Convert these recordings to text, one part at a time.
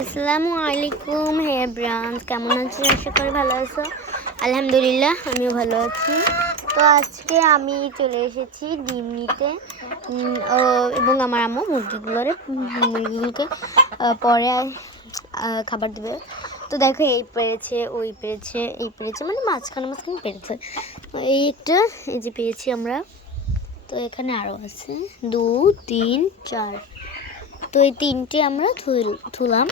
আসসালামু আলাইকুম হে ব্রান্স, কেমন আছো? আশা করি ভালো আছো। আলহামদুলিল্লাহ, আমিও ভালো আছি। তো আজকে আমি চলে এসেছি ডিম নিতে এবং আমার আম্মু মুরগিগুলোকে পরে খাবার দেবে। তো দেখো, এই পেরেছে, ওই পেরেছে, এই পেরেছে, মানে মাঝখানে পেরেছে। এই একটা, এই যে পেয়েছি আমরা। তো এখানে আরও আছে 2, 3, 4। তো এই 3টে আমরা ধুলাম।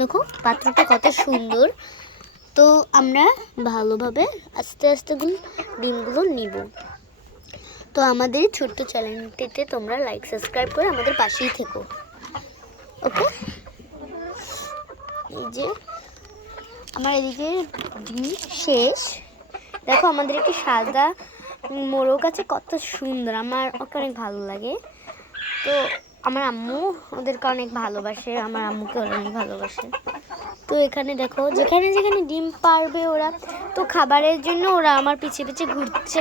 দেখো পাত্রটা কত সুন্দর। তো আমরা ভালোভাবে আস্তে আস্তে ডিমগুলো নিব। তো আমাদের ছোট্ট চ্যানেলটিতে তোমরা লাইক সাবস্ক্রাইব করে আমাদের পাশেই থেকো, ওকে? এই যে আমার এদিকে ডিম শেষ। দেখো আমাদের একটি সাদা মোরগ আছে, কত সুন্দর, আমার ওকে অনেক ভালো লাগে। তো আমার আম্মু ওদেরকে অনেক ভালোবাসে, আমার আম্মুকে ওরা অনেক ভালোবাসে। তো এখানে দেখো, যেখানে যেখানে ডিম পারবে ওরা, তো খাবারের জন্য ওরা আমার পিছে পিছে ঘুরছে,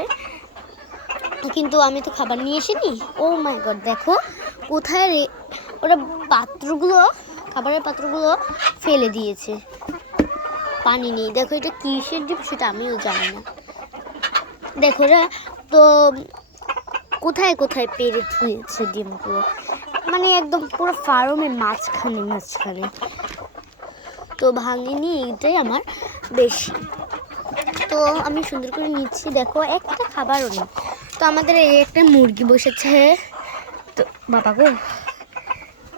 কিন্তু আমি তো খাবার নিয়ে আসিনি। ও মাই গড, দেখো কোথায় ওরা খাবারের পাত্রগুলো ফেলে দিয়েছে, পানি নেই। দেখো এটা কিসের ডিম সেটা আমিও জানি না। দেখো ওরা তো কোথায় কোথায় পেরে ধুয়েছে ডিমগুলো, মানে একদম পুরো ফার্মের মাঝখানে। তো ভাঙিনি, এইটাই আমার বেশি। তো আমি সুন্দর করে নিচ্ছি। দেখো একটা খাবারও নেই। তো আমাদের এই একটা মুরগি বসেছে। তো বাবা গো,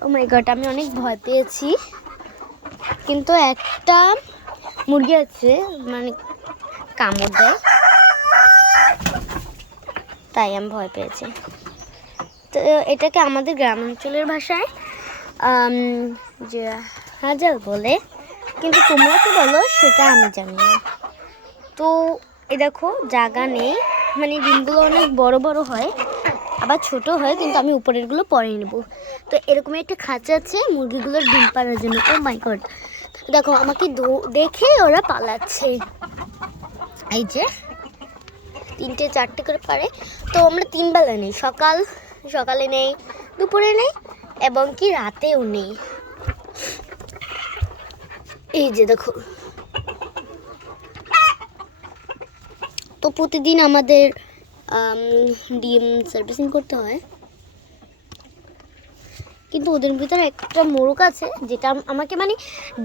ও মাই গড, আমি অনেক ভয় পেয়েছি। কিন্তু একটা মুরগি আছে, মানে কামড় দেয়, তাই আমি ভয় পেয়েছি। তো এটাকে আমাদের গ্রামাঞ্চলের ভাষায় যে হাজাল বলে, কিন্তু তোমরা কি বলো সেটা আমি জানি না। তো এই দেখো জায়গা নেই, মানে ডিমগুলো অনেক বড় বড় হয়, আবার ছোট হয়, কিন্তু আমি উপরেরগুলো পরে নেব। তো এরকম একটা খাঁচা আছে মুরগিগুলোর ডিম পাড়ার জন্য। ও মাই গড, দেখো আমাকে দেখে ওরা পালাচ্ছে। এই যে 3টে 4টে করে পারে। তো আমরা 3 বেলা নেই, সকালে নেই, দুপুরে নেই, এবং কি রাতেও নেই। এই যে দেখো, তো প্রতিদিন আমাদের ডিম সার্ভিসিং করতে হয়। কিন্তু ওদের ভিতরে একটা মোরগ আছে যেটা আমাকে মানে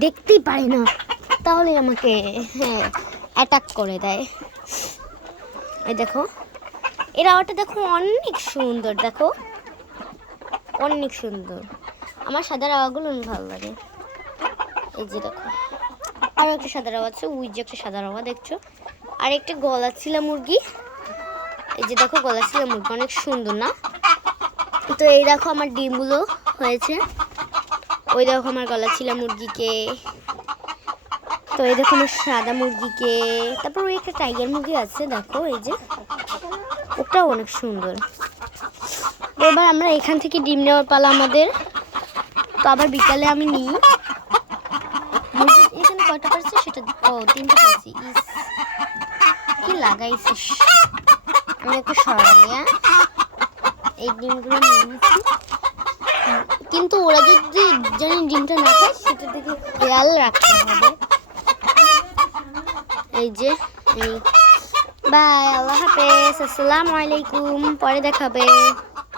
দেখতেই পারে না, তাহলে আমাকে অ্যাটাক করে দেয়। এই দেখো এরা, ওটা দেখো অনেক সুন্দর, দেখো অনেক সুন্দর। আমার সাদা রাওয়াগুলো অনেক ভালো লাগে। এই যে দেখো আরও একটা সাদা রাওয়া আছে, ওই যে একটা সাদা রাওয়া দেখছো, আর একটা গলাচিলা মুরগি। এই যে দেখো গলাচিলা মুরগি অনেক সুন্দর না? তো এই দেখো আমার ডিমগুলো হয়েছে। ওই দেখো আমার গলাচিলা মুরগিকে, তো এই দেখো আমার সাদা মুরগিকে, তারপর ওই একটা টাইগার মুরগি আছে, দেখো এই যে ওটাও অনেক সুন্দর। এবার আমরা এখান থেকে ডিম নেওয়ার পালা আমাদের। তো আবার বিকালে আমি নিই। এখানে কয়টা পারছে সেটা, 3টে পারছি। কি লাগাইছিস, আমি একটু সরাইয়া এই ডিমগুলো নিয়েছি। কিন্তু ওরা যদি জানি ডিমটা না খায়, সেটার দিকে খেয়াল রাখতে হবে। এই যে বাই, আল্লাহ হাফেজ, আসসালামু আলাইকুম, পরে দেখাবে।